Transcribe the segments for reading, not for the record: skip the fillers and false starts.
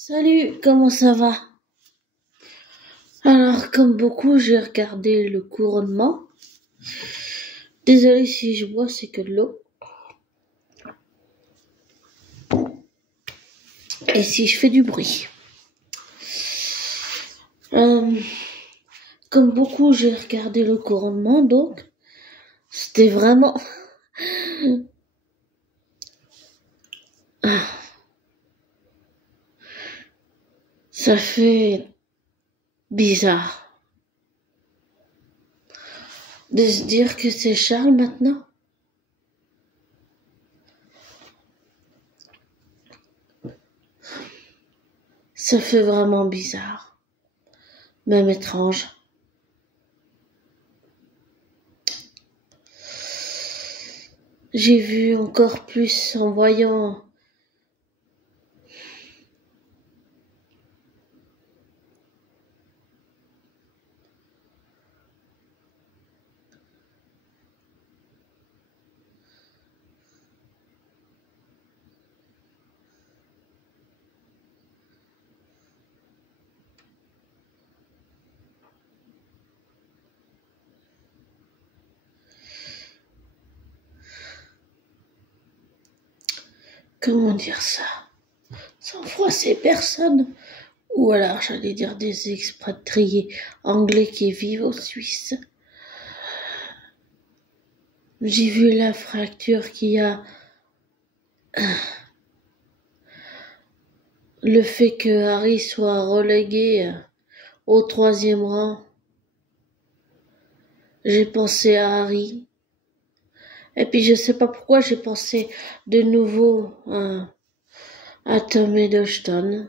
Salut, comment ça va? Alors, comme beaucoup, j'ai regardé le couronnement. Désolé si je bois, c'est que de l'eau. Et si je fais du bruit. Comme beaucoup, j'ai regardé le couronnement, donc c'était vraiment... Ça fait bizarre de se dire que c'est Charles maintenant. Ça fait vraiment bizarre, même étrange. J'ai vu encore plus en voyant comment dire ça, sans froisser personne. Ou alors, j'allais dire des expatriés anglais qui vivent en Suisse. J'ai vu la fracture qu'il y a. Le fait que Harry soit relégué au 3e rang. J'ai pensé à Harry. Et puis je sais pas pourquoi j'ai pensé de nouveau à Tom Hiddleston.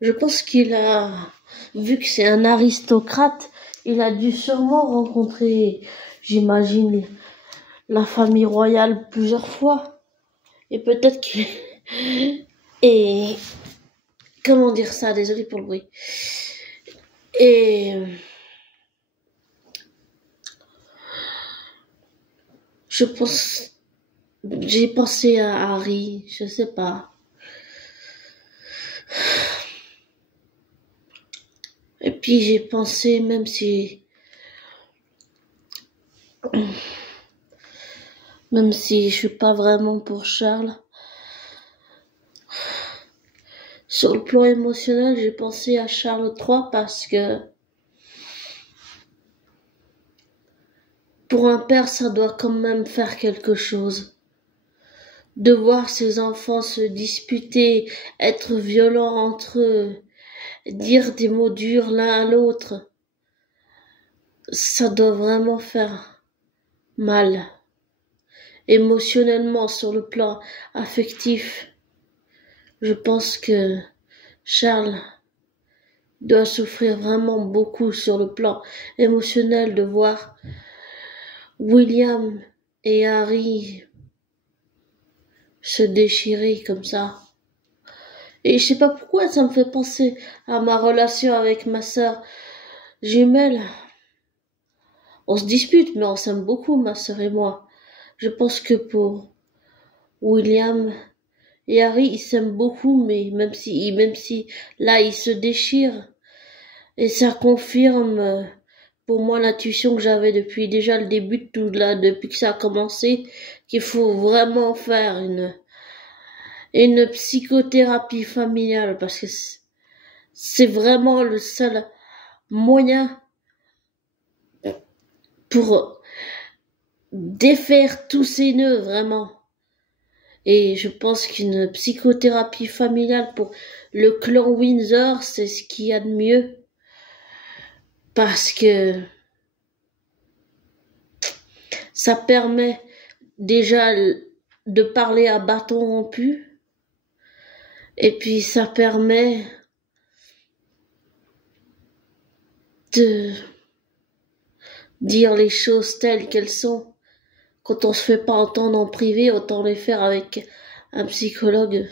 Je pense qu'il a, vu que c'est un aristocrate, il a dû sûrement rencontrer, j'imagine, la famille royale plusieurs fois. Et peut-être qu'il... Et... Comment dire ça? Désolé pour le bruit. Et... Je pense... J'ai pensé à Harry, je sais pas. Et puis j'ai pensé, même si je suis pas vraiment pour Charles, sur le plan émotionnel, j'ai pensé à Charles III parce que pour un père, ça doit quand même faire quelque chose. De voir ses enfants se disputer, être violents entre eux, dire des mots durs l'un à l'autre, ça doit vraiment faire mal. Émotionnellement, sur le plan affectif, je pense que Charles doit souffrir vraiment beaucoup sur le plan émotionnel de voir William et Harry se déchirer comme ça. Et je sais pas pourquoi ça me fait penser à ma relation avec ma sœur jumelle. On se dispute, mais on s'aime beaucoup, ma sœur et moi. Je pense que pour William et Harry, ils s'aiment beaucoup, mais même si là, ils se déchirent. Et ça confirme pour moi l'intuition que j'avais depuis déjà le début de tout là, depuis que ça a commencé, qu'il faut vraiment faire une psychothérapie familiale parce que c'est vraiment le seul moyen pour défaire tous ces nœuds, vraiment. Et je pense qu'une psychothérapie familiale pour le clan Windsor, c'est ce qu'il y a de mieux. Parce que ça permet déjà de parler à bâton rompu. Et puis ça permet de dire les choses telles qu'elles sont. Quand on se fait pas entendre en privé, autant les faire avec un psychologue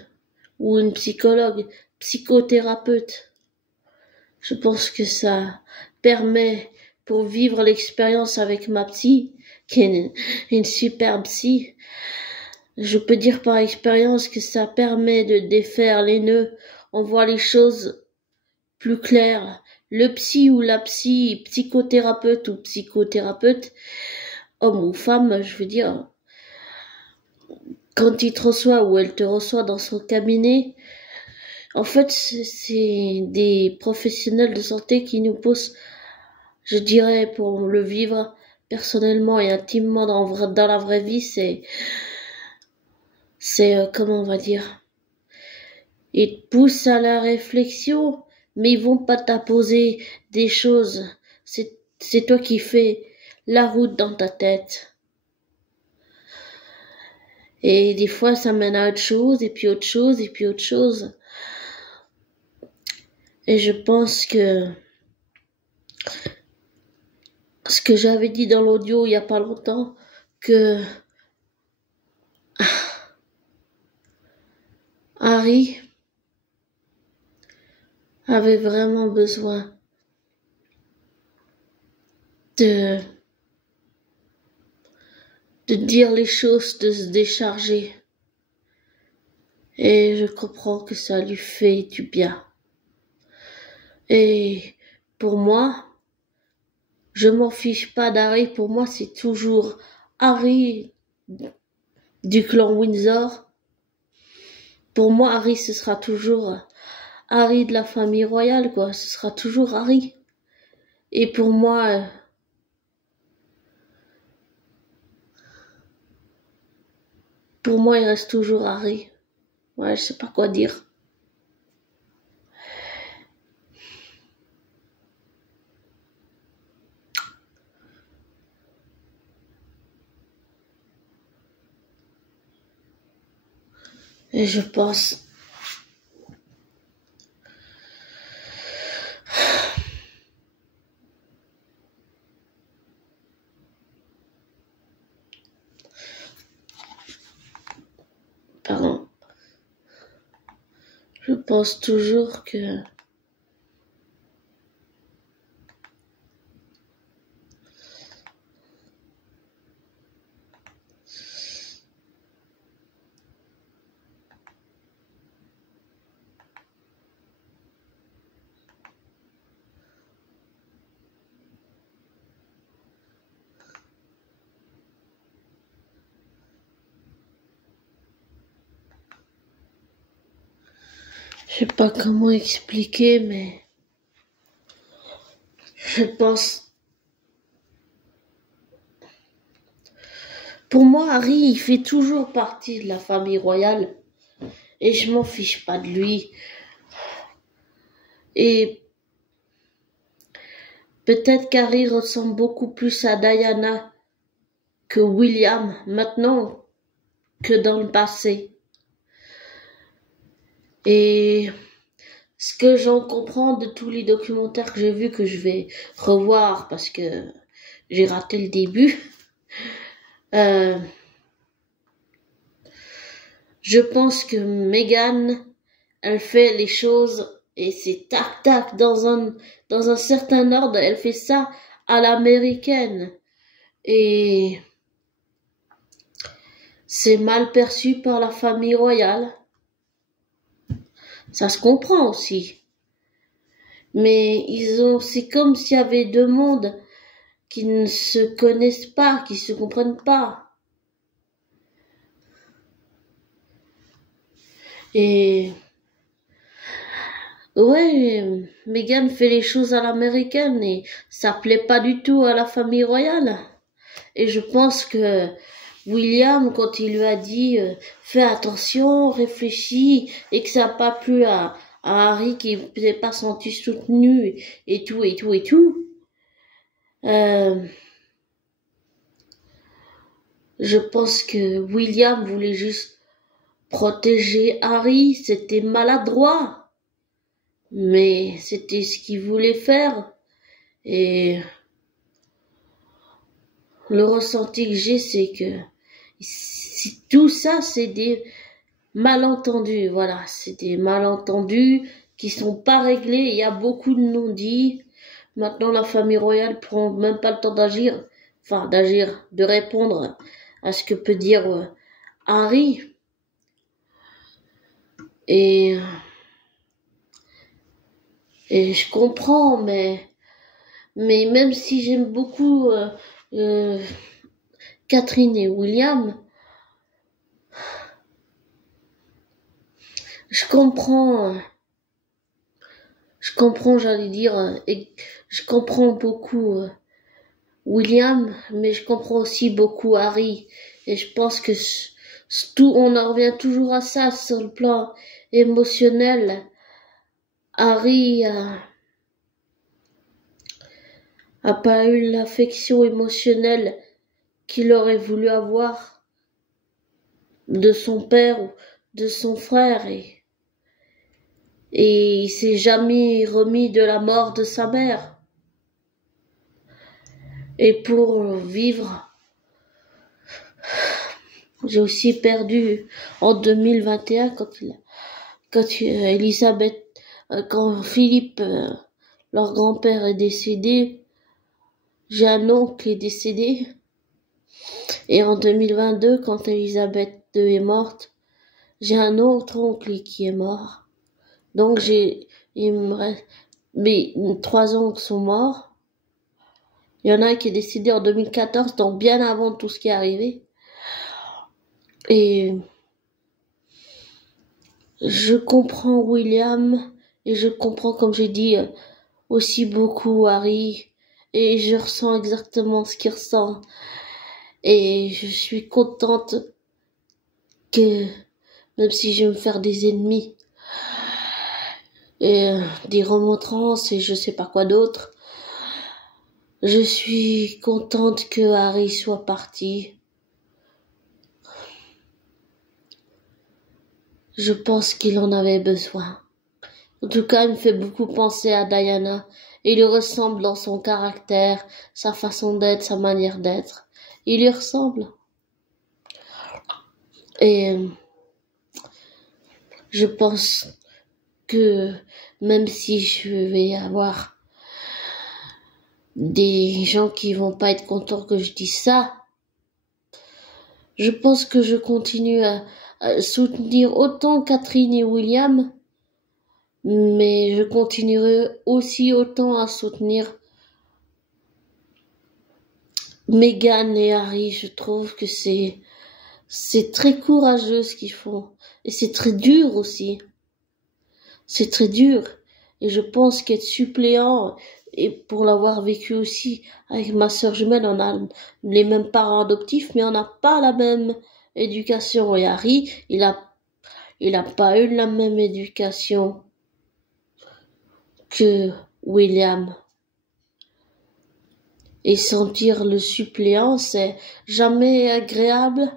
ou une psychothérapeute. Je pense que ça permet, pour vivre l'expérience avec ma psy, qui est une super psy, je peux dire par expérience que ça permet de défaire les nœuds on voit les choses plus claires. Le psy ou la psychothérapeute ou psychothérapeute, homme ou femme, je veux dire, quand il te reçoit ou elle te reçoit dans son cabinet, en fait, c'est des professionnels de santé qui nous posent, je dirais, pour le vivre personnellement et intimement dans la vraie vie, comment on va dire, ils te poussent à la réflexion, mais ils vont pas t'imposer des choses. C'est toi qui fais la route dans ta tête. Et des fois, ça mène à autre chose, et puis autre chose, et puis autre chose. Et je pense que ce que j'avais dit dans l'audio il y a pas longtemps, que Harry avait vraiment besoin de dire les choses, de se décharger. Et je comprends que ça lui fait du bien. Et pour moi, je m'en fiche pas d'Harry. Pour moi, c'est toujours Harry du clan Windsor. Pour moi, Harry, ce sera toujours Harry de la famille royale, quoi. Ce sera toujours Harry. Et pour moi, il reste toujours Harry. Ouais, je sais pas quoi dire. Et je pense pardon. Je pense toujours que je sais pas comment expliquer, mais je pense. Pour moi, Harry, il fait toujours partie de la famille royale. Et je m'en fiche pas de lui. Et peut-être qu'Harry ressemble beaucoup plus à Diana que William maintenant que dans le passé. Et ce que j'en comprends de tous les documentaires que j'ai vus, que je vais revoir parce que j'ai raté le début, je pense que Meghan, elle fait les choses et c'est tac tac dans un certain ordre, elle fait ça à l'américaine. Et c'est mal perçu par la famille royale. Ça se comprend aussi. Mais c'est comme s'il y avait deux mondes qui ne se connaissent pas, qui se comprennent pas. Et ouais, Meghan fait les choses à l'américaine et ça plaît pas du tout à la famille royale. Et je pense que William, quand il lui a dit fais attention, réfléchis, et que ça n'a pas plu à Harry qui ne s'est pas senti soutenu et tout, je pense que William voulait juste protéger Harry, c'était maladroit, mais c'était ce qu'il voulait faire. Et le ressenti que j'ai, c'est que tout ça, c'est des malentendus, voilà, c'est des malentendus qui sont pas réglés, il y a beaucoup de non-dits. Maintenant, la famille royale prend même pas le temps de répondre à ce que peut dire Harry. Et Et je comprends, mais même si j'aime beaucoup euh, Catherine et William, je comprends, j'allais dire, et je comprends beaucoup William, mais je comprends aussi beaucoup Harry. Et je pense que tout, on en revient toujours à ça sur le plan émotionnel. Harry a pas eu l'affection émotionnelle qu'il aurait voulu avoir de son père ou de son frère et il s'est jamais remis de la mort de sa mère. Et pour vivre, j'ai aussi perdu en 2021 Elisabeth, quand Philippe, leur grand-père est décédé, j'ai un oncle qui est décédé. Et en 2022, quand Elisabeth II est morte, j'ai un autre oncle qui est mort. Donc il me reste, mes 3 oncles sont morts. Il y en a un qui est décédé en 2014, donc bien avant tout ce qui est arrivé. Et je comprends William, et je comprends, comme j'ai dit, aussi beaucoup Harry, et je ressens exactement ce qu'il ressent. Et je suis contente que, même si je vais me faire des ennemis, et des remontrances, et je sais pas quoi d'autre, je suis contente que Harry soit parti. Je pense qu'il en avait besoin. En tout cas, il me fait beaucoup penser à Diana. Il lui ressemble dans son caractère, sa façon d'être, sa manière d'être. Il lui ressemble. Et je pense que même si je vais avoir des gens qui vont pas être contents que je dise ça, je pense que je continue à soutenir autant Catherine et William, mais je continuerai aussi autant à soutenir Meghan et Harry. Je trouve que c'est très courageux ce qu'ils font. Et c'est très dur aussi. C'est très dur. Et je pense qu'être suppléant, et pour l'avoir vécu aussi avec ma sœur jumelle, on a les mêmes parents adoptifs, mais on n'a pas la même éducation. Et Harry, il a pas eu la même éducation que William. Et sentir le suppléant, c'est jamais agréable,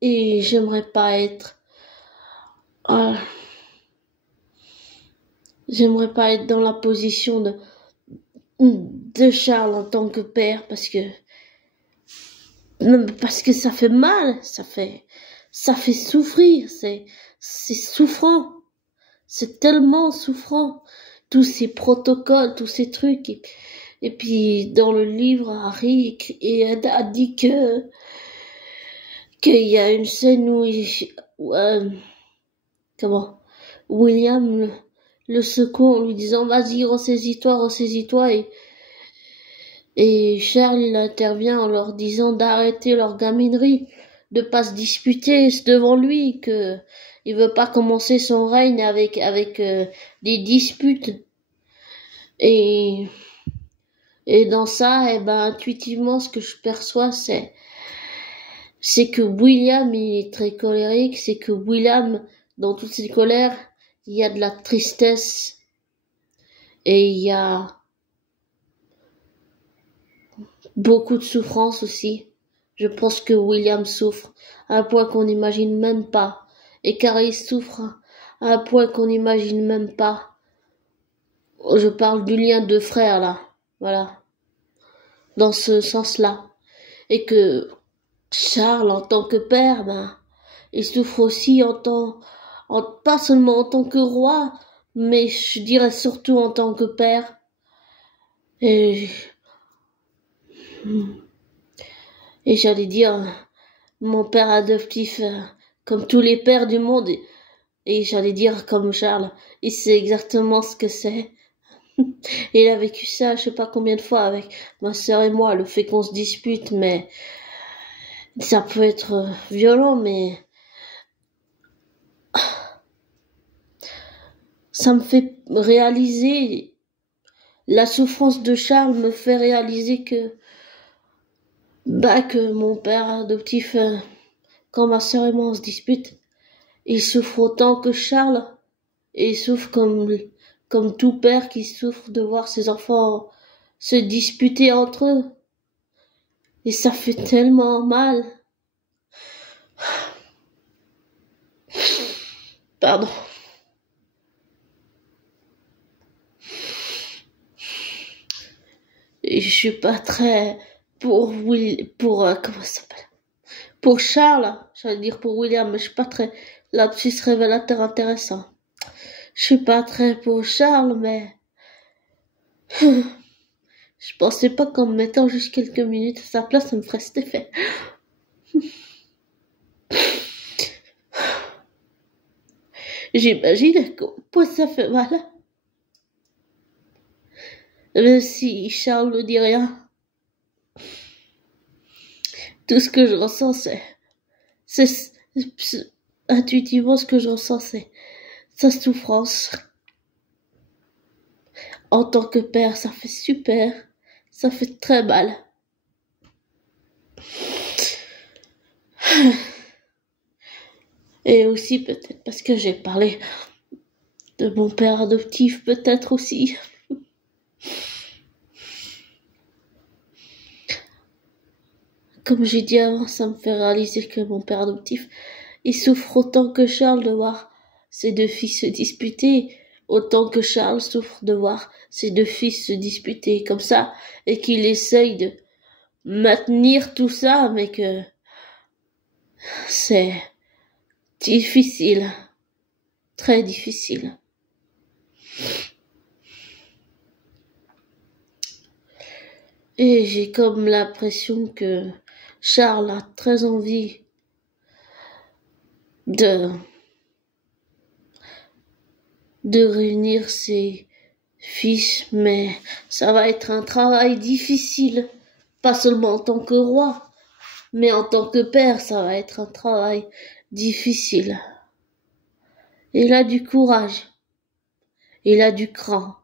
et j'aimerais pas être dans la position de Charles en tant que père, parce que ça fait mal, ça fait souffrir, c'est souffrant, c'est tellement souffrant, tous ces protocoles, tous ces trucs. Et puis dans le livre, Harry a dit qu'il y a une scène où William le secoue en lui disant vas-y, ressaisis-toi, et Charles il intervient en leur disant d'arrêter leur gaminerie, de pas se disputer devant lui, que il veut pas commencer son règne avec des disputes. Et dans ça, intuitivement, ce que je perçois, c'est que William, il est très colérique, c'est que William, dans toutes ses colères, il y a de la tristesse, et il y a beaucoup de souffrance aussi. Je pense que William souffre à un point qu'on n'imagine même pas, et Carrie souffre à un point qu'on n'imagine même pas. Je parle du lien de frères là, voilà, dans ce sens-là. Et que Charles, en tant que père, il souffre aussi pas seulement en tant que roi, mais je dirais surtout en tant que père. Et j'allais dire, mon père adoptif, comme tous les pères du monde, et j'allais dire comme Charles, il sait exactement ce que c'est. Il a vécu ça, je sais pas combien de fois avec ma sœur et moi, le fait qu'on se dispute, mais ça peut être violent, mais ça me fait réaliser, la souffrance de Charles me fait réaliser que mon père adoptif, quand ma sœur et moi on se dispute, il souffre autant que Charles, et il souffre comme tout père qui souffre de voir ses enfants se disputer entre eux. Et ça fait tellement mal. Pardon. Et je suis pas très comment ça s'appelle? Pour Charles, j'allais dire pour William, mais je suis pas très, là-dessus révélateur intéressant. Je suis pas très pour Charles, mais je pensais pas qu'en me mettant juste quelques minutes à sa place, ça me ferait cet effet. J'imagine à quel point ça fait mal. Même si Charles ne dit rien. Tout ce que je ressens, c'est intuitivement ce que je ressens, c'est sa souffrance. En tant que père, ça fait super. Ça fait très mal. Et aussi peut-être parce que j'ai parlé de mon père adoptif, peut-être aussi. Comme j'ai dit avant, ça me fait réaliser que mon père adoptif, il souffre autant que Charles de voir ses deux fils se disputer, autant que Charles souffre de voir ses deux fils se disputer comme ça, et qu'il essaye de maintenir tout ça, mais que c'est difficile, très difficile. Et j'ai comme l'impression que Charles a très envie de réunir ses fils, mais ça va être un travail difficile, pas seulement en tant que roi, mais en tant que père, ça va être un travail difficile. Il a du courage, il a du cran.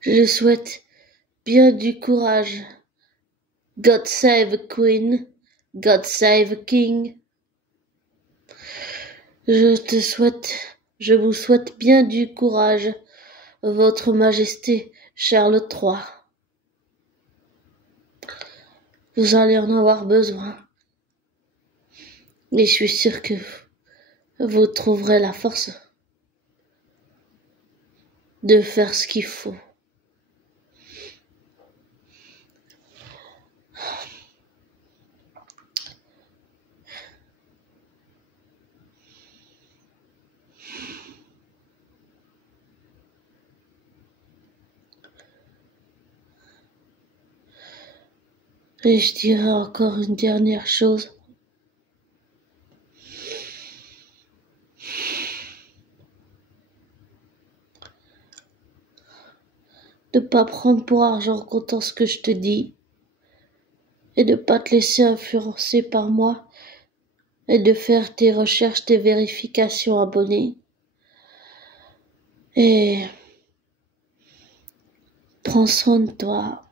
Je souhaite bien du courage. God save a queen, God save a king. Je vous souhaite bien du courage, Votre Majesté Charles III. Vous allez en avoir besoin. Et je suis sûre que vous trouverez la force de faire ce qu'il faut. Et je dirais encore une dernière chose. De pas prendre pour argent comptant ce que je te dis. Et de pas te laisser influencer par moi. Et de faire tes recherches, tes vérifications abonnées. Et prends soin de toi.